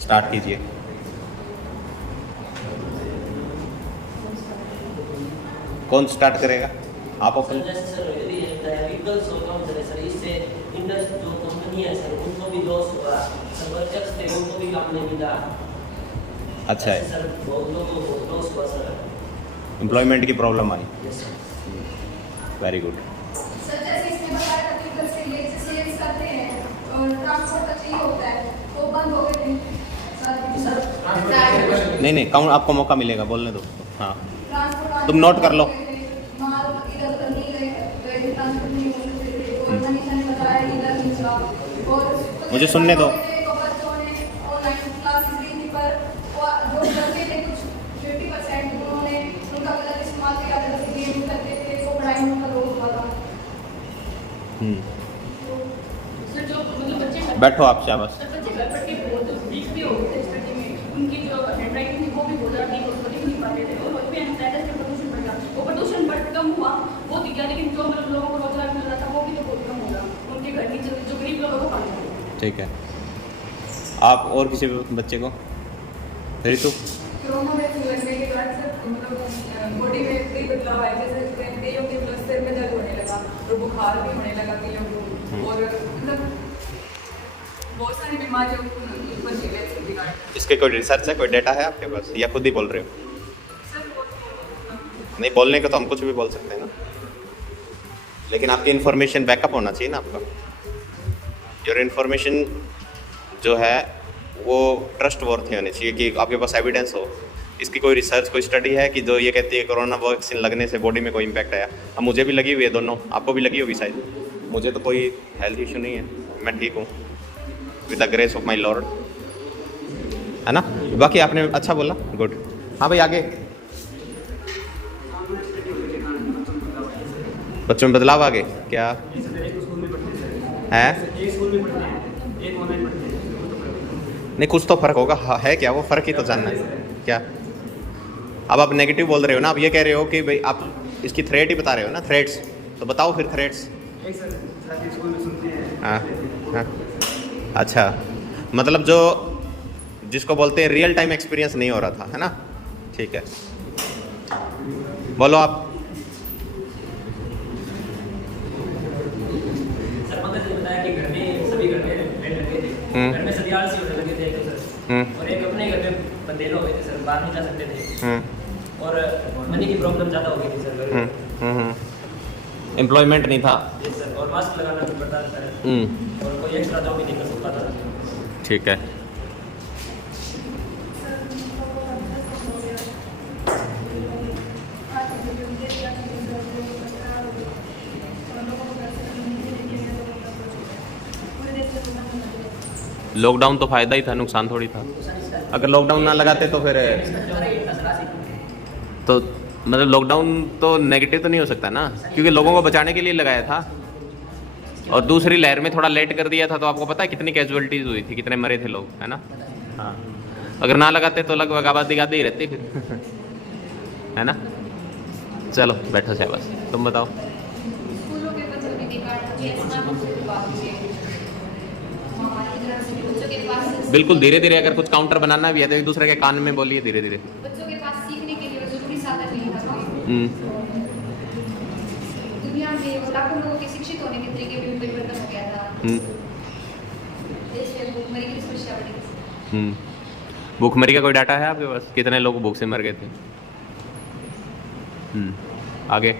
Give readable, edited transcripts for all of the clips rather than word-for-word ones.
Start कीजिए। कौन start करेगा? आप ओपन। जैसे सर यदि व्हीकल्स और कम चले सर, इससे इंडस्ट्री जो कंपनी है सर उनको भी लॉस हुआ सर, वर्कर्स थे उनको भी काम नहीं मिला। अच्छा है, सर बहुत लोगों को लॉस हुआ सर। एम्प्लॉयमेंट की प्रॉब्लम आई। Yes sir. Very good. Sir जैसे इसमें बताया था कि घर से ये सेल्स करते हैं और ट्रांसपोर्ट का चाहिए होता है तो बंद हो गए थे सर। नहीं नहीं, काउंट आपको मौका मिलेगा, बोलने दो। हाँ ट्रांसपोर्ट तुम नोट कर लो। माल इधर उधर नहीं गए ट्रांसपोर्ट नहीं हो सकते थे और मनीषा ने बताया इधर नहीं चला और मुझे सुनने दो। तो बच्चों ने ऑनलाइन क्लासेस ली थी पर जो बच्चे थे कुछ 50% उन्होंने उनका गलत इस्तेमाल किया, जैसे गेम करते थे तो पढ़ाई में उनका लॉस हुआ था। सर जो मतलब बच्चे बैठो आप, शाबाश। सर बच्चे घर पढ़ के बहुत वीक भी हो गए थे स्टडी में, उनकी जो हैंडराइटिंग थी वो भी बहुत ज़्यादा वीक हो गई, लिख नहीं पाते थे और भी एनएसएस में प्रदूषण बढ़ गया। वो प्रदूषण बढ़ कम हुआ वो दिख गया, लेकिन जो मतलब लोगों को रोजगार मिल रहा था वो भी तो बहुत कम होगा, उनके घर की जो गरीब लोग हैं वो पानी। ठीक है, आप और किसी बच्चे को? ऋतु। कोरोना में लगने के बाद सर मतलब बॉडी में कई बदलाव आए, जैसे कईयों के मतलब सिर में दर्द होने लगा और बुखार भी होने लगा कईयों को, और मतलब बहुत सारी बीमारियों उत्पन्न की गई इसके बिगाड़। इसके कोई रिसर्च है, कोई डेटा है आपके पास, या खुद ही बोल रहे हो? सर वो नहीं, बोलने का तो हम कुछ भी बोल सकते हैं ना, लेकिन आपकी इन्फॉर्मेशन बैकअप होना चाहिए ना आपका। योर इन्फॉर्मेशन जो है वो ट्रस्ट वर्थी होनी चाहिए कि आपके पास एविडेंस हो। इसकी कोई रिसर्च, कोई स्टडी है कि जो ये कहती है कोरोना वैक्सीन लगने से बॉडी में कोई इम्पैक्ट आया? अब मुझे भी लगी हुई है, दोनों आपको भी लगी होगी शायद। मुझे तो कोई हेल्थ इशू नहीं है, मैं ठीक हूँ with the grace of my lord, है ना। बाकी आपने अच्छा बोला, गुड। हाँ भाई आगे। बच्चों में बदलाव आ गए क्या है? नहीं, कुछ तो फर्क होगा। है क्या वो फर्क ही तो जानना है क्या? अब आप नेगेटिव बोल रहे हो ना, अब ये कह रहे हो कि भाई आप इसकी थ्रेट ही बता रहे हो ना, थ्रेट्स, तो बताओ फिर थ्रेट्स। हाँ हाँ, अच्छा, मतलब जो जिसको बोलते हैं रियल टाइम एक्सपीरियंस नहीं हो रहा था, है ना। ठीक है, बोलो आप। सर पंकज ने बताया कि घर में सभी घर में बैठ लगे थे, घर में सभी आलसी होने लगे थे एक तो सर, और एक अपने घर में बंदेलो हो गए थे सर, बाहर नहीं जा सकते थे, और मनी की प्रॉब्लम ज़्यादा हो गई थी सर घर में। एम्प्लॉयमेंट नहीं था। जी सर, और मास्क लगाना भी पड़ता था सर, और कोई एक्स्ट्रा जॉब भी नहीं कर सकता था। ठीक है, लॉकडाउन तो फायदा ही था, नुकसान थोड़ी था। अगर लॉकडाउन ना लगाते तो फिर तो मतलब लॉकडाउन तो नेगेटिव तो नहीं हो सकता ना, क्योंकि लोगों को बचाने के लिए लगाया था, और दूसरी लहर में थोड़ा लेट कर दिया था, तो आपको पता है कितनी कैजुअलिटीज हुई थी, कितने मरे थे लोग, है ना। हाँ, अगर ना लगाते तो लगभग आबादी आधी ही रहती फिर है ना। चलो बैठो शाबाश, तुम बताओ। स्कूलों के बच्चों की निकाल जैसे बात है हमारी तरह से बच्चों के पास बिल्कुल धीरे धीरे, अगर कुछ काउंटर बनाना भी है तो एक दूसरे के कान में बोलिए धीरे धीरे। बच्चों के पास सीखने के लिए जरूरी साधन नहीं था कोई। दुनिया में लाखों लोगों के शिक्षित होने के तरीके में परिवर्तन हो गया था। देश में भूखमरी की समस्या बढ़ी। भूखमरी का कोई डाटा है आपके पास, कितने लोग भूख से मर गए थे? आगे।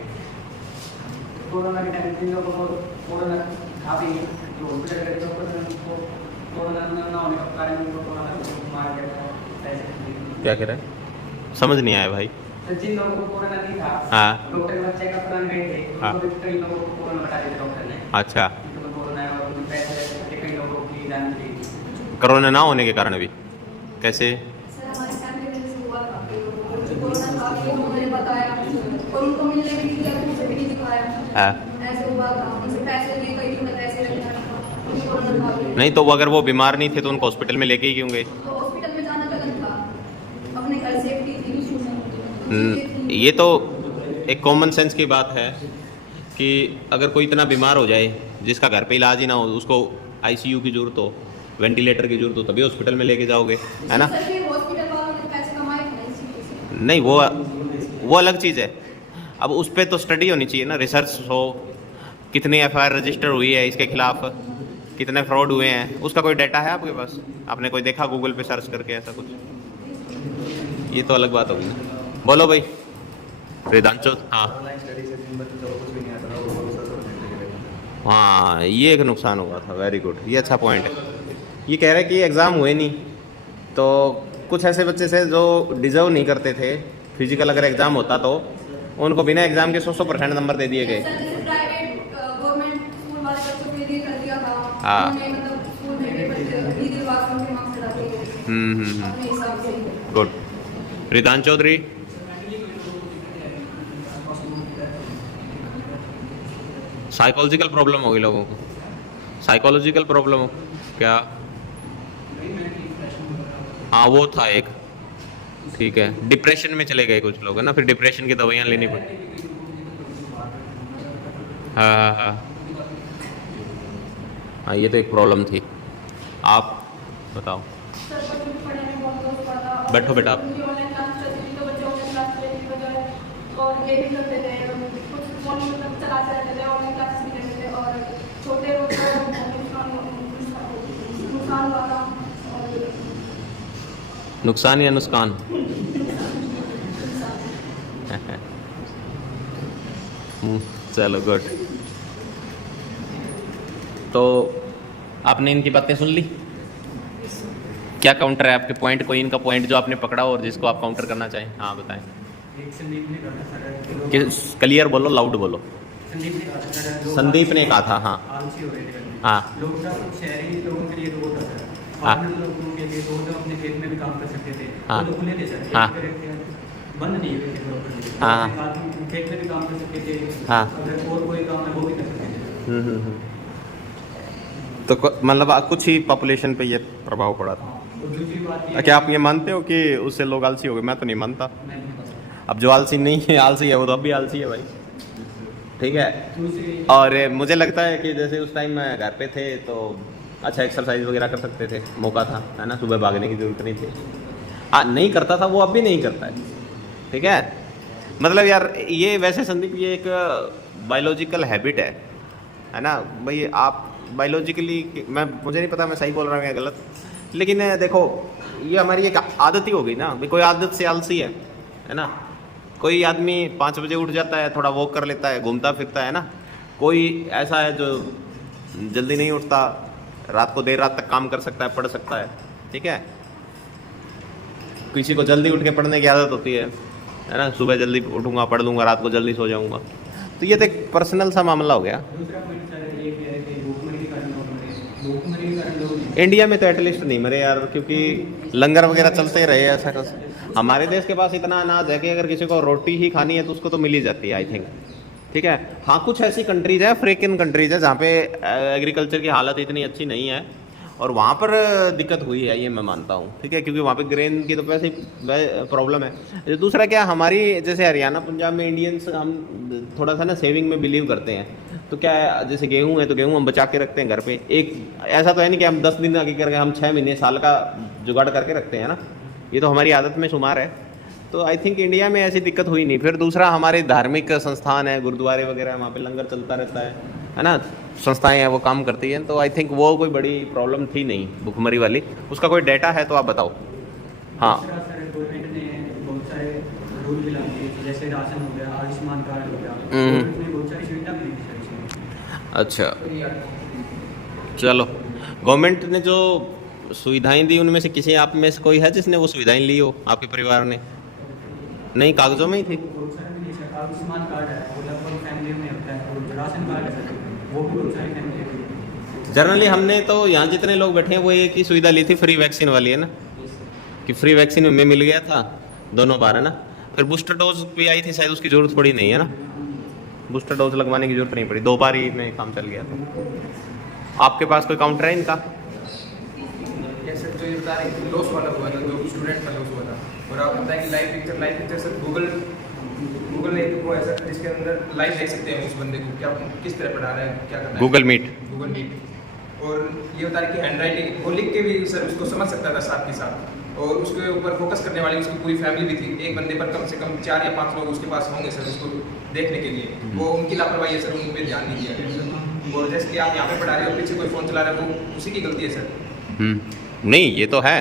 कोरोना के टाइम जिन लोगों को कोरोना काफी जो हॉस्पिटल गए तो कोरोना ना होने का कारण उनको कोरोना को मार गया था ऐसे। क्या कह रहे हैं, समझ नहीं आया भाई। तो जिन लोगों को कोरोना नहीं था, हाँ, डॉक्टर के पास चेकअप कराने गए थे, हाँ। उनको भी कई लोगों को कोरोना बता दिया डॉक्टर ने। अच्छा, उनको कोरोना है और उनके पैसे लगे, कई लोगों की जान चली। कोरोना ना होने के कारण भी कैसे? सर हमारे फैमिली में से हुआ था जो कोरोना था कि उन्होंने बताया और उनको मिलने भी नहीं दिया, उनसे भी नहीं दिखाया, हाँ, ऐसे हुआ था। उनसे पैसे लिए, कई दिन तक ऐसे रखना उनको कोरोना था। नहीं तो अगर वो बीमार नहीं थे तो उनको हॉस्पिटल में लेके ही क्यों गए? तो हॉस्पिटल में जाना गलत था, अपने घर सेफ्टी थी। ये तो एक कॉमन सेंस की बात है कि अगर कोई इतना बीमार हो जाए जिसका घर पे इलाज ही ना हो, उसको आईसीयू की ज़रूरत हो, वेंटिलेटर की जरूरत हो तभी हॉस्पिटल में लेके जाओगे, है ना। सर फिर हॉस्पिटल वालों ने पैसे कमाए नहीं इसी से। नहीं, वो अलग चीज़ है। अब उस पर तो स्टडी होनी चाहिए ना, रिसर्च हो, कितनी एफआईआर रजिस्टर हुई है इसके खिलाफ, कितने फ्रॉड हुए हैं, उसका कोई डाटा है आपके पास? आपने कोई देखा गूगल पे सर्च करके ऐसा कुछ? ये तो अलग बात होगी ना। बोलो भाई वेदांशु। हाँ हाँ, ये एक नुकसान हुआ था। वेरी गुड, ये अच्छा पॉइंट है। ये कह रहे हैं कि एग्ज़ाम हुए नहीं, तो कुछ ऐसे बच्चे से जो डिजर्व नहीं करते थे फिजिकल, अगर एग्ज़ाम होता तो उनको बिना एग्ज़ाम के 100% नंबर दे दिए गए। सर जैसे प्राइवेट गवर्नमेंट स्कूल वाले बच्चों के लिए कर दिया था। हाँ। उन्होंने मतलब स्कूल भेजे बच्चे लीगल वास्तव में मार्क्स लगाते हैं अपने हिसाब से। गुड। रिदान चौधरी। साइकोलॉजिकल प्रॉब्लम होगी लोगों को, साइकोलॉजिकल प्रॉब्लम हो क्या? हाँ वो था एक, ठीक है। डिप्रेशन में चले गए कुछ लोग, है ना, फिर डिप्रेशन की दवाइयाँ लेनी पड़ी। हाँ हाँ हाँ हाँ, ये तो एक प्रॉब्लम थी। आप बताओ। सर बच्चों को पढ़ने में बहुत लोग पढ़ा। बैठो बेटा आप। उनकी ऑनलाइन क्लास चलती थी तो बच्चे ऑनलाइन क्लास लेने की बजाय और ये भी करते थे, कुछ फोन मतलब चलाते रहते थे, ऑनलाइन क्लासेस भी लेते थे और छोटे रोज नुकसान हुआ था। और नुकसान या नुकसान? चलो गुड। तो आपने इनकी बातें सुन ली, क्या काउंटर है आपके पॉइंट? कोई इनका पॉइंट जो आपने पकड़ा और जिसको आप काउंटर करना चाहें? हाँ बताएं। एक संदीप ने कहा था सर, क्लियर बोलो, लाउड बोलो। संदीप ने कहा था सर, लोग संदीप ने कहा था, हाँ आलसी हो रहे थे। हाँ लोग का शहरी लोगों के लिए रोड था सर, हाँ। फार्मर लोगों के लिए रोड अपने खेत में भी काम कर सकते थे, हाँ। वो तो खुले थे सर, हाँ। बंद नहीं हुए थे प्रॉपर्ली। हाँ। खेत में भी काम कर सकते थे, हाँ। अगर और कोई काम है वो भी कर सकते थे। तो मतलब कुछ ही पॉपुलेशन पे ये प्रभाव पड़ा था। और दूसरी बात ये, क्या आप ये मानते हो कि उससे लोग आलसी हो गए? मैं तो नहीं मानता। अब जो आलसी नहीं है, आलसी है, वो तो अब भी आलसी है भाई, ठीक है। दूसरी और मुझे लगता है कि जैसे उस टाइम घर पे थे तो अच्छा एक्सरसाइज वगैरह कर सकते थे, मौका था, है ना, सुबह भागने की ज़रूरत नहीं थी। हाँ नहीं करता था वो, अब भी नहीं करता है, ठीक है। मतलब यार ये वैसे संदीप ये एक बायोलॉजिकल हैबिट है ना भाई। आप बायोलॉजिकली, मुझे नहीं पता मैं सही बोल रहा हूँ या गलत, लेकिन देखो ये हमारी एक आदत ही हो गई ना भाई। कोई आदत से आलसी है ना। कोई आदमी 5 बजे उठ जाता है, थोड़ा वॉक कर लेता है, घूमता फिरता है ना। कोई ऐसा है जो जल्दी नहीं उठता, रात को देर रात तक काम कर सकता है, पढ़ सकता है, ठीक है। किसी को जल्दी उठ के पढ़ने की आदत होती है ना, सुबह जल्दी उठूंगा, पढ़ लूँगा, रात को जल्दी सो जाऊँगा। तो ये तो एक पर्सनल सा मामला हो गया। दूसरा पॉइंट सर ये कह रहे थे भूखमरी के कारण लोग मरे, भूखमरी के कारण लोग इंडिया में तो एटलीस्ट नहीं मरे यार, क्योंकि लंगर वगैरह चलते रहे ऐसा कर। हमारे देश के पास इतना अनाज है कि अगर किसी को रोटी ही खानी है तो उसको तो मिल ही जाती है, आई थिंक, ठीक है। हाँ कुछ ऐसी कंट्रीज है, अफ्रीकन कंट्रीज है, जहाँ पे एग्रीकल्चर की हालत इतनी अच्छी नहीं है और वहाँ पर दिक्कत हुई है, ये मैं मानता हूँ, ठीक है, क्योंकि वहाँ पे ग्रेन की तो वैसे ही प्रॉब्लम है। दूसरा क्या, हमारी जैसे हरियाणा पंजाब में इंडियंस हम थोड़ा सा ना सेविंग में बिलीव करते हैं। तो क्या है, जैसे गेहूँ है तो गेहूँ हम बचा के रखते हैं घर पे। एक ऐसा तो है नहीं कि हम 10 दिन आगे करके हम 6 महीने साल का जुगाड़ करके रखते हैं ना, ये तो हमारी आदत में शुमार है। तो आई थिंक इंडिया में ऐसी दिक्कत हुई नहीं। फिर दूसरा हमारे धार्मिक संस्थान है, गुरुद्वारे वगैरह, वहाँ पे लंगर चलता रहता है ना, संस्थाएं हैं वो काम करती हैं। तो आई थिंक वो कोई बड़ी प्रॉब्लम थी नहीं भुखमरी वाली। उसका कोई डेटा है तो आप बताओ। हाँ दूसरा सर गवर्नमेंट ने बहुत सारे रूल भी ला दिए, जैसे राशन हो गया, आयुष्मान कार्ड हो गया, गवर्नमेंट ने बहुत सारी सुविधा भी दी सर इसमें। अच्छा चलो, गवर्नमेंट ने जो सुविधाएं दी उनमें से किसी आप में से कोई है जिसने वो सुविधाएं ली हो आपके परिवार ने? नहीं, कागजों में ही थी। बहुत सारे भी नहीं सर, आयुष्मान कार्ड है वो लगभग फैमिली में होता है, और राशन कार्ड है सर वो भी बहुत सारी फैमिली में। जनरली हमने तो यहाँ जितने लोग बैठे हैं वो एक ही सुविधा ली थी, फ्री वैक्सीन वाली, है ना, कि फ्री वैक्सीन में मिल गया था दोनों बार, है ना। फिर बूस्टर डोज भी आई थी, शायद उसकी ज़रूरत पड़ी नहीं, है ना, बूस्टर डोज लगवाने की जरूरत नहीं पड़ी, 2 बार ही में काम चल गया था। आपके पास कोई काउंटर है इनका? जैसे जो ये बता रहे हैं लॉस वाला हुआ था, जो स्टूडेंट का लॉस हुआ था, और आप बताएं कि लाइव पिक्चर सर गूगल ने वो ऐसा जिसके अंदर लाइव देख सकते हैं उस बंदे को, क्या किस तरह पढ़ा रहा है, क्या करना है। Google meet. गूगल मीट और ये होता है कि हैंड राइटिंग वो लिख के भी सर उसको समझ सकता था साथ के साथ, और उसके ऊपर फोकस करने वाली उसकी पूरी फैमिली भी थी। एक बंदे पर कम से कम 4 या 5 लोग उसके पास होंगे सर उसको देखने के लिए। वो उनकी लापरवाही है सर, उन पे ध्यान नहीं दिया। और जैसे कि आप यहाँ पे पढ़ा रहे हो, पीछे कोई फ़ोन चला रहा है, वो उसी की गलती है सर। नहीं ये तो है,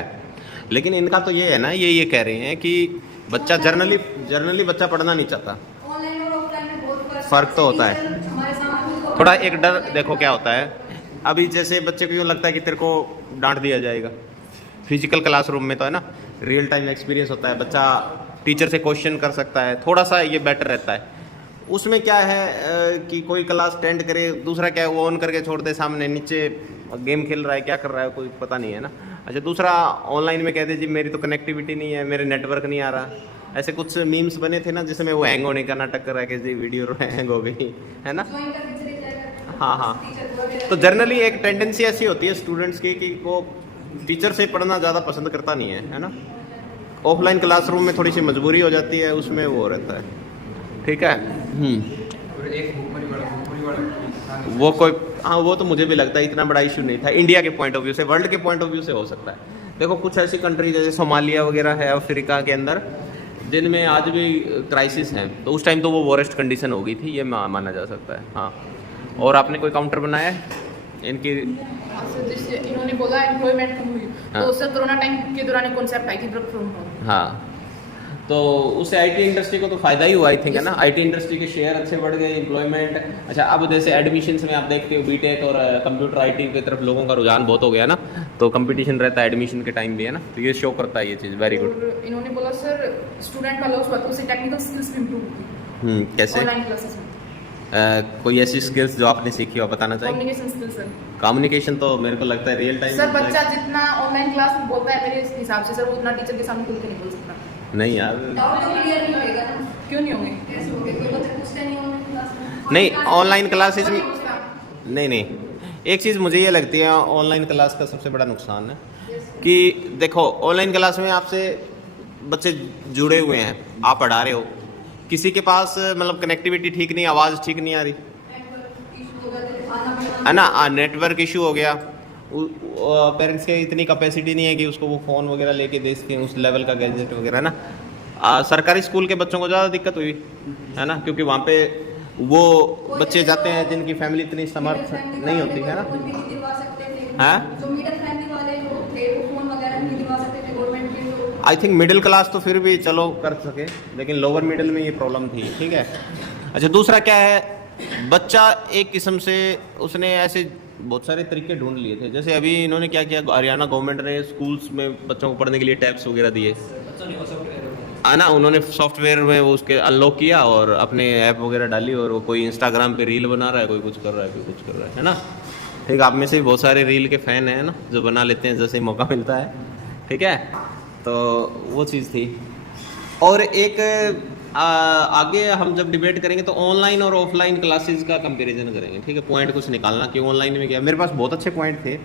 लेकिन इनका तो ये है ना, ये कह रहे हैं कि बच्चा जर्नली बच्चा पढ़ना नहीं चाहता। ऑनलाइन और ऑफलाइन में बहुत फर्क तो होता है। हमारे साथ थोड़ा एक डर देखो क्या होता है, अभी जैसे बच्चे को यूँ लगता है कि तेरे को डांट दिया जाएगा। फिजिकल क्लासरूम में तो है ना, रियल टाइम एक्सपीरियंस होता है, बच्चा टीचर से क्वेश्चन कर सकता है, थोड़ा सा ये बेटर रहता है। उसमें क्या है कि कोई क्लास अटेंड करे, दूसरा क्या है वो ऑन करके छोड़ दे, सामने नीचे गेम खेल रहा है, क्या कर रहा है कोई पता नहीं है ना। अच्छा, दूसरा ऑनलाइन में कहते जी मेरी तो कनेक्टिविटी नहीं है, मेरे नेटवर्क नहीं आ रहा। ऐसे कुछ मीम्स बने थे ना जिसमें वो हैंग होने का नाटक कर रहा है कि जी वीडियो हैंग हो गई है ना। ज्वाइन करके चले जाएगा। हाँ, तो जनरली एक टेंडेंसी ऐसी होती है स्टूडेंट्स की कि वो टीचर से पढ़ना ज़्यादा पसंद करता नहीं है ना। ऑफलाइन क्लासरूम में थोड़ी सी मजबूरी हो जाती है, उसमें वो रहता है। ठीक है। और एक भूखमरी वाला वो कोई, हाँ वो तो मुझे भी लगता है इतना बड़ा इशू नहीं था इंडिया के पॉइंट ऑफ व्यू से, वर्ल्ड के पॉइंट ऑफ व्यू से हो सकता है। देखो कुछ ऐसी कंट्री जैसे सोमालिया वगैरह है अफ्रीका के अंदर, जिनमें आज भी क्राइसिस हैं, तो उस टाइम तो वो वॉरेस्ट कंडीशन हो गई थी, ये माना जा सकता है। हाँ, और आपने कोई काउंटर बनाया है इनकी? जैसे इन्होंने बोला एम्प्लॉयमेंट कम हुई, हाँ। तो सर कोरोना टाइम के दौरान एक कॉन्सेप्ट आई थी वर्क फ्रॉम होम। हाँ, तो उससे आईटी इंडस्ट्री को तो फायदा ही हुआ आई थिंक है ना। आईटी इंडस्ट्री के शेयर अच्छे बढ़ गए, एम्प्लॉयमेंट। अच्छा, अब जैसे एडमिशन्स में आप देखते हो बीटेक और कंप्यूटर आईटी की तरफ लोगों का रुझान बहुत हो गया ना, तो कंपटीशन रहता है एडमिशन के टाइम भी है ना, तो ये शो करता है ये चीज़। Very good. और इन्होंने बोला सर स्टूडेंट का लॉस हुआ तो उससे टेक्निकल स्किल्स भी इम्प्रूव हुई कैसे? ऑनलाइन क्लासेस में। कोई ऐसी स्किल्स जो आपने सीखी हो बताना चाहिए? Communication skills sir. कम्युनिकेशन तो मेरे को लगता है रियल टाइम सर बच्चा जितना ऑनलाइन क्लास में बोलता है मेरे हिसाब से सर, वो उतना टीचर के सामने खुल के नहीं बोल सकता। नहीं यार, डाउट तो क्लियर नहीं होएगा ना। क्यों नहीं होंगे? कैसे होगे? कोई बच्चा पूछते नहीं ऑनलाइन क्लास में। नहीं ऑनलाइन क्लासेस में नहीं, एक चीज़ मुझे ये लगती है ऑनलाइन क्लास का सबसे बड़ा नुकसान है कि देखो ऑनलाइन क्लास में आपसे बच्चे जुड़े हुए हैं, आप पढ़ा रहे हो, किसी के पास मतलब कनेक्टिविटी ठीक नहीं, आवाज़ ठीक नहीं आ रही है ना, नेटवर्क इशू हो गया, पेरेंट्स के इतनी कैपेसिटी नहीं है कि उसको वो फ़ोन वगैरह लेके दे सकें उस लेवल का गैजेट वगैरह ना। सरकारी स्कूल के बच्चों को ज़्यादा दिक्कत हुई है ना, क्योंकि वहाँ पे वो बच्चे जाते हैं जिनकी फैमिली इतनी समर्थ नहीं होती है ना। हाँ, जो मिडिल फैमिली वाले जो थे वो फोन वगैरह नहीं दिलवा सकते थे गवर्नमेंट के जो। आई थिंक मिडिल क्लास तो फिर भी चलो कर सके, लेकिन लोअर मिडिल में ये प्रॉब्लम थी। ठीक है। अच्छा, दूसरा क्या है, बच्चा एक किस्म से उसने ऐसे बहुत सारे तरीके ढूंढ लिए थे। जैसे अभी इन्होंने क्या किया, हरियाणा गवर्नमेंट ने स्कूल्स में बच्चों को पढ़ने के लिए टैब्स वगैरह दिए ना, उन्होंने सॉफ्टवेयर में वो उसके अनलॉक किया और अपने ऐप वगैरह डाली, और वो कोई इंस्टाग्राम पे रील बना रहा है, कोई कुछ कर रहा है, कोई कुछ कर रहा है ना। ठीक, आप में से भी बहुत सारे रील के फ़ैन हैं ना जो बना लेते हैं जैसे ही मौका मिलता है। ठीक है, तो वो चीज़ थी। और एक आगे हम जब डिबेट करेंगे तो ऑनलाइन और ऑफलाइन क्लासेस का कंपैरिजन करेंगे। ठीक है, पॉइंट कुछ निकालना कि ऑनलाइन में क्या, मेरे पास बहुत अच्छे पॉइंट थे,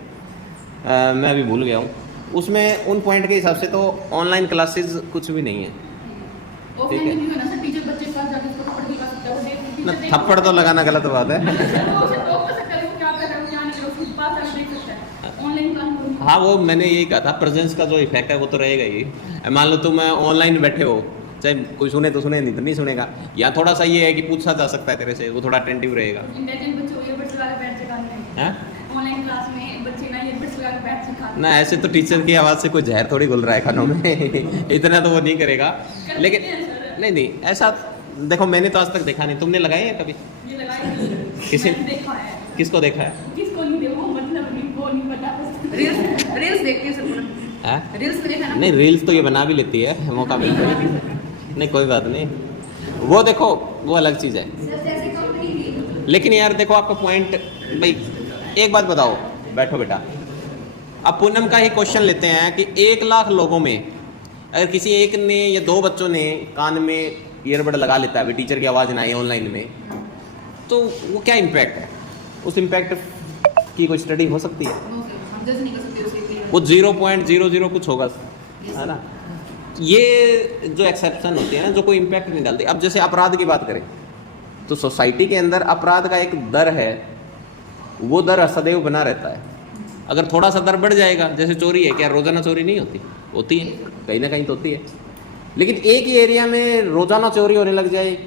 मैं अभी भूल गया हूँ उसमें। उन पॉइंट के हिसाब से तो ऑनलाइन क्लासेस कुछ भी नहीं है। ठीक है ऑफलाइन में ना सर टीचर बच्चे के पास जाके उसको पढ़ नहीं सकता, वो देख ना, थप्पड़ तो लगाना गलत बात है। वो उसे टॉक कर सकता है, वो क्या कर रहा है, वो क्या नहीं कर रहा है, उसके पास आके देख सकता है। ऑनलाइन क्लास में हाँ, वो मैंने यही कहा था, प्रेजेंस का जो इफेक्ट है वो तो रहेगा ही। मान लो तुम ऑनलाइन बैठे हो, चाहे कोई सुने तो सुने, नहीं तो नहीं सुनेगा। या थोड़ा सा ये है कि पूछा जा सकता है तेरे से, वो थोड़ा अटेंटिव रहेगा। इंटेलिजेंट बच्चे को ईयरबड्स लगा के बैठ सिखाते हैं। ऑनलाइन क्लास में बच्चे ना ईयरबड्स लगा के बैठ सिखाते हैं। ना, ऐसे तो टीचर की आवाज़ से कोई जहर थोड़ी घुल रहा है कानों में इतना तो वो नहीं करेगा। लेकिन नहीं ऐसा देखो, मैंने तो आज तक देखा नहीं, तुमने लगाए हैं कभी? ये लगाए किसी देखा है, किसको देखा है? किसको नहीं देखो, मतलब इनको नहीं पता। रील्स देखती है सर, हैं? रील्स में देखा ना। नहीं, रील्स तो ये बना भी लेती है मौका मिलता है। नहीं कोई बात नहीं, वो देखो वो अलग चीज़ है। जैसे कंपनी थी। लेकिन यार देखो आपका पॉइंट, भाई एक बात बताओ, बैठो बेटा, अब पूनम का ही क्वेश्चन लेते हैं कि 1 लाख लोगों में अगर किसी एक ने या 2 बच्चों ने कान में ईयरबड लगा लेता है, टीचर की आवाज़ ना आई ऑनलाइन में, तो वो क्या इम्पैक्ट है? उस इम्पैक्ट की कोई स्टडी हो सकती है? हम जज नहीं कर सकते उसके। वो 0.00 कुछ होगा, है ना। ये जो एक्सेप्शन होती है ना, जो कोई इम्पैक्ट नहीं डालती। अब जैसे अपराध की बात करें तो सोसाइटी के अंदर अपराध का एक दर है, वो दर सदैव बना रहता है। अगर थोड़ा सा दर बढ़ जाएगा, जैसे चोरी है, क्या रोज़ाना चोरी नहीं होती? होती है, कहीं ना कहीं तो होती है। लेकिन एक ही एरिया में रोज़ाना चोरी होने लग जाए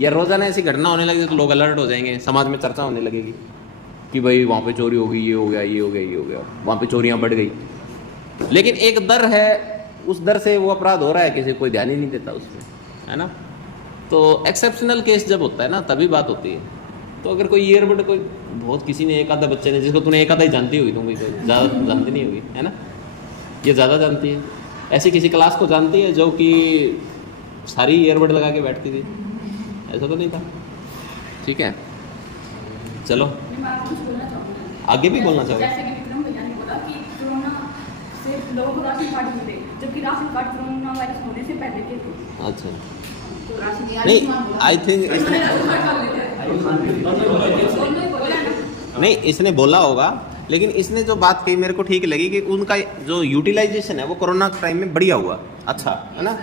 या रोज़ाना ऐसी घटना होने लग जाए तो लोग अलर्ट हो जाएंगे, समाज में चर्चा होने लगेगी कि भाई वहाँ पे चोरी हो गई, ये हो गया, ये हो गया, ये हो गया, वहाँ पे चोरियाँ बढ़ गई। लेकिन एक दर है, उस दर से वो अपराध हो रहा है, किसी कोई ध्यान ही नहीं देता उसमें, है ना। तो एक्सेप्शनल केस जब होता है ना तभी बात होती है। तो अगर कोई ईयरबड कोई बहुत किसी ने, एक आधा बच्चे ने, जिसको तूने एक आधा ही जानती होगी, तुम कोई ज़्यादा जानती नहीं होगी, है ना, ये ज़्यादा जानती है। ऐसी किसी क्लास को जानती है जो कि सारी ईयरबड लगा के बैठती थी? ऐसा तो नहीं था। ठीक है, चलो मैं आपको कुछ बोलना चाहूँगी। आगे भी बोलना चाहोगे? जैसे कि विक्रम भैया ने बोला कि कोरोना से लोगों को राशन कार्ड मिलते, जबकि राशन कार्ड कोरोना वायरस होने से पहले के थे। अच्छा, तो राशन नहीं, आई थिंक इसने नहीं, इसने बोला होगा, लेकिन इसने जो बात कही मेरे को ठीक लगी कि उनका जो यूटिलाइजेशन है वो कोरोना टाइम में बढ़िया हुआ, अच्छा है ना।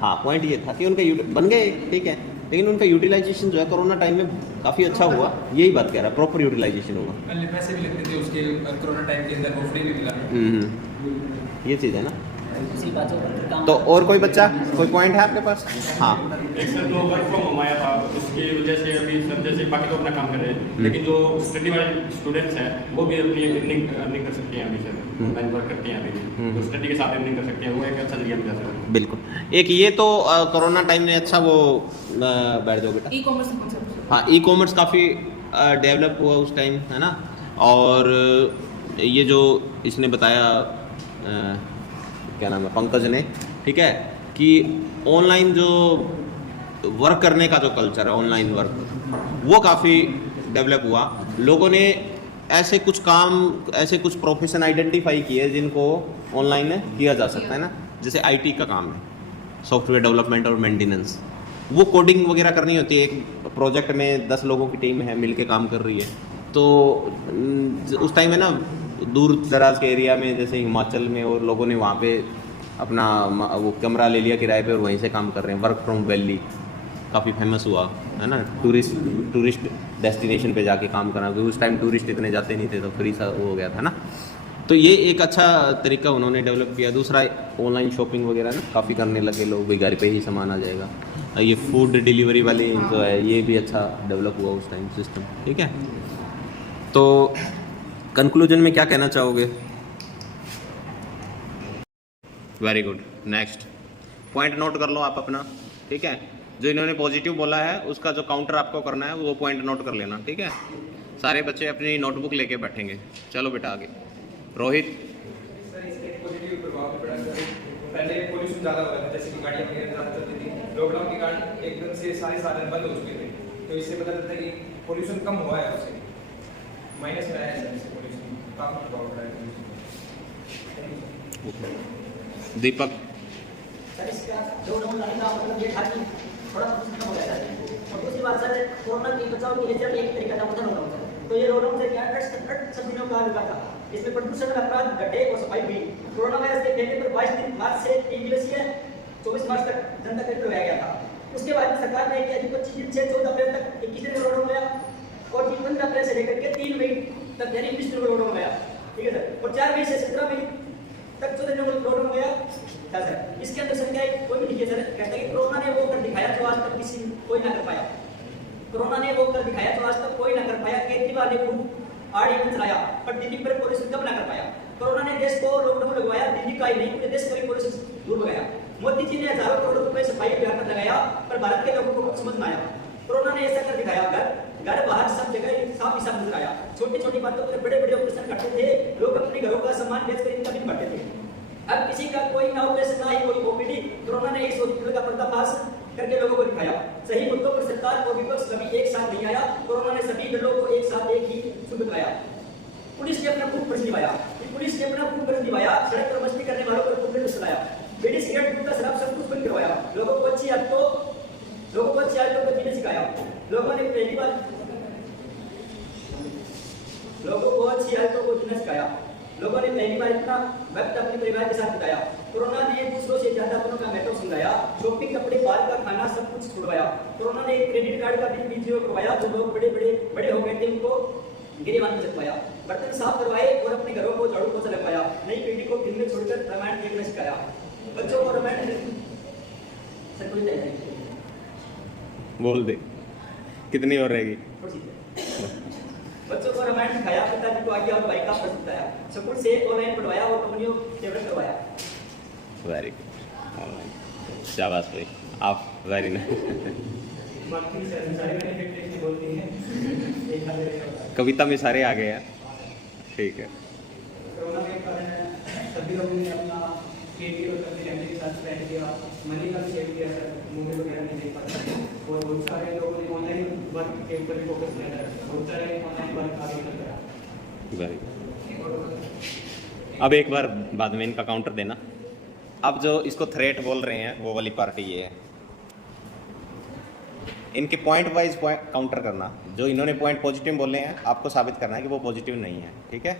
हाँ, पॉइंट ये था कि उनका बन गए, ठीक है, लेकिन उनका यूटिलाइजेशन जो है कोरोना टाइम में काफ़ी अच्छा हुआ, यही बात कह रहा है, प्रॉपर यूटिलाइजेशन होगा। पहले पैसे भी लगते थे उसके, कोरोना टाइम के अंदर वो फ्री भी मिला। ये चीज़ है ना। इसी बातों पर काम। तो और कोई बच्चा, कोई पॉइंट है आपके पास? हाँ, एक सर जो वर्क फ्रॉम होम आया था उसकी वजह से अभी सर जैसे बाकी तो अपना काम कर रहे हैं, लेकिन जो स्टडी वाले स्टूडेंट्स हैं वो भी अपनी अर्निंग कर सकते हैं अभी सर, ऑनलाइन वर्क करते हैं अभी भी, तो स्टडी के साथ अर्निंग कर सकते हैं, वो एक अच्छा जरिया मिला सर। बिल्कुल। एक ये तो कोरोना टाइम में अच्छा वो बैठ जाओ बेटा। E commerce concept. हाँ, ई कॉमर्स काफ़ी डेवलप हुआ उस टाइम, है ना। और ये जो इसने बताया क्या नाम है, पंकज ने, ठीक है, कि ऑनलाइन जो वर्क करने का जो कल्चर है, ऑनलाइन वर्क, वो काफ़ी डेवलप हुआ। लोगों ने ऐसे कुछ काम, ऐसे कुछ प्रोफेशन आइडेंटिफाई किए जिनको ऑनलाइन किया जा सकता है ना। जैसे आईटी का काम है, सॉफ्टवेयर डेवलपमेंट और मेंटेनेंस, वो कोडिंग वगैरह करनी होती है। एक प्रोजेक्ट में 10 लोगों की टीम है, मिलके काम कर रही है, तो उस टाइम में ना दूर दराज के एरिया में, जैसे हिमाचल में, और लोगों ने वहाँ पे अपना वो कमरा ले लिया किराए पे और वहीं से काम कर रहे हैं। वर्क फ्रॉम वैली काफ़ी फेमस हुआ, है ना। टूरिस्ट डेस्टिनेशन पे जाके काम करना, क्योंकि उस टाइम टूरिस्ट इतने जाते नहीं थे, तो फ्री सा वो हो गया था ना। तो ये एक अच्छा तरीका उन्होंने डेवलप किया। दूसरा, ऑनलाइन शॉपिंग वगैरह ना काफ़ी करने लगे लोग, भी घर पे ही सामान आ जाएगा। ये फूड डिलीवरी वाली जो है, ये भी अच्छा डेवलप हुआ उस टाइम सिस्टम, ठीक है। तो कंक्लूजन में क्या कहना चाहोगे? Very good, next point note कर लो आप अपना, ठीक है। जो इन्होंने पॉजिटिव बोला है उसका जो काउंटर आपको करना है वो पॉइंट नोट कर लेना, ठीक है। सारे बच्चे अपनी नोटबुक लेके बैठेंगे। चलो बेटा आगे। रोहित। सर इसके पॉजिटिव प्रभाव भी पड़ा सर। पहले पोल्यूशन ज़्यादा हो रहा था, जैसे कि गाड़ियाँ ज़्यादा चलती थी, लॉकडाउन के कारण एकदम से सारे साधन बंद हो चुके थे, तो इससे पता चलता है कि पोल्यूशन कम हुआ है, उससे माइनस में आया है सर, इससे पोल्यूशन काफ़ी प्रभाव पड़ा है। दीपक। सर इसका लॉकडाउन लाने का मतलब ये था कि थोड़ा खत्म हो गया था, और दूसरी बात सर कोरोना की बचाव के लिए सिर्फ एक तरीका था, मतलब लॉकडाउन था। तो ये लॉकडाउन से क्या 8 दिनों का लगा था, इसमें प्रदूषण का अपराध घटे और सफाई हुई। कोरोना वायरस के फैलने पर 22 मार्च से 3 दिवसीय 24 मार्च तक जनता कर्फ्यू लगाया गया था। उसके बाद सरकार ने किया 25 दिन से 14 अप्रैल तक 21 दिन लॉकडाउन गया, और 15 अप्रैल से लेकर के 3 मई तक यानी 19 दिन लॉकडाउन गया, ठीक है सर। और 4 मई से 17 मई तक 14 दिन लॉकडाउन गया था सर। इसके अंदर संख्या कोई भी लिखिए सर, कहता है कि कोरोना ने वो कर दिखाया जो आज तक किसी कोई ना कर पाया। कोरोना ने वो कर दिखाया जो आज तक कोई ना कर पाया। केजरीवाल ने खूब आड़ी चलाया, पर दिल्ली पर पॉल्यूशन कम ना कर पाया। कोरोना ने देश को लॉकडाउन लगवाया, दिल्ली का ही नहीं पूरे देश का भी पॉल्यूशन दूर भगाया। मोदी जी ने हजारों करोड़ रुपए सफाई अभियान पर लगाया, पर भारत के लोगों को समझ में आया। कोरोना ने ऐसा कर दिखाया, घर बाहर सब जगह साफ ही साफ नजर आया। छोटी छोटी बातों पर बड़े बड़े ऑपरेशन करते थे लोग, अपने घरों का सामान बेचकर इनका बिल भरते थे। अब किसी का कोई ना ऑपरेशन, ना ही कोई ओपीडी। कोरोना ने इस हॉस्पिटल का पर्दाफाश करके लोगों को दिखाया। सही मुद्दों पर सरकार और विपक्ष कभी एक साथ नहीं आया। कोरोना ने सभी दलों को एक साथ एक ही सुध दिखाया। पुलिस ने अपना खूब फर्ज निभाया, सड़क पर मस्ती करने वालों पर पुलिस ने चलाया। बीड़ी सिगरेट गुटखा शराब सब कुछ बंद करवाया। लोगों को अच्छी आदतों को जीने सिखाया। लोगों ने पहली बार इतना वक्त अपने परिवार के साथ बिताया। कोरोना ने दूसरों से ज्यादा अपनों का महत्व समझाया। शॉपिंग, कपड़े, बाहर का खाना सब कुछ छुड़वाया। कोरोना ने क्रेडिट कार्ड का बिल भी जीरो करवाया। जो लोग बड़े हो गए थे उनको गिरेबान में चल पाया, बर्तन साफ करवाए और अपने घरों को झाड़ू पोछा लगवाया, नई पीढ़ी को फिल्में छोड़कर रामायण देखना सिखाया, बच्चों को रामायण सर कुछ नहीं है। बोल दे कितनी और रहेगी। बच्चों को रामायण सिखाया, पिताजी को आज्ञा और भाई का फर्ज बताया, स्कूल से ऑनलाइन पढ़वाया और कंपनियों से करवाया। वेरी गुड, ऑनलाइन, शाबाश भाई, आप वेरी नाइस। बाकी सारे बेनिफिट बोलती हैं। कविता में सारे आ गए हैं, ठीक है। कोरोना के कारण सभी लोगों ने अपना खेती और अपनी फैमिली के साथ स्पेंड किया, मनी का सेव किया सर, मूवी वगैरह नहीं देख पाते और बहुत सारे लोगों ने ऑनलाइन वर्क के ऊपर भी फोकस किया था, बहुत सारे ऑनलाइन वर्क आगे निकल गया। Very good. अब एक बार बाद में इनका काउंटर देना। अब जो इसको थ्रेट बोल रहे हैं वो वाली पार्टी ये है, इनके पॉइंट वाइज काउंटर करना। जो इन्होंने पॉइंट पॉजिटिव बोले हैं आपको साबित करना है कि वो पॉजिटिव नहीं है, ठीक है।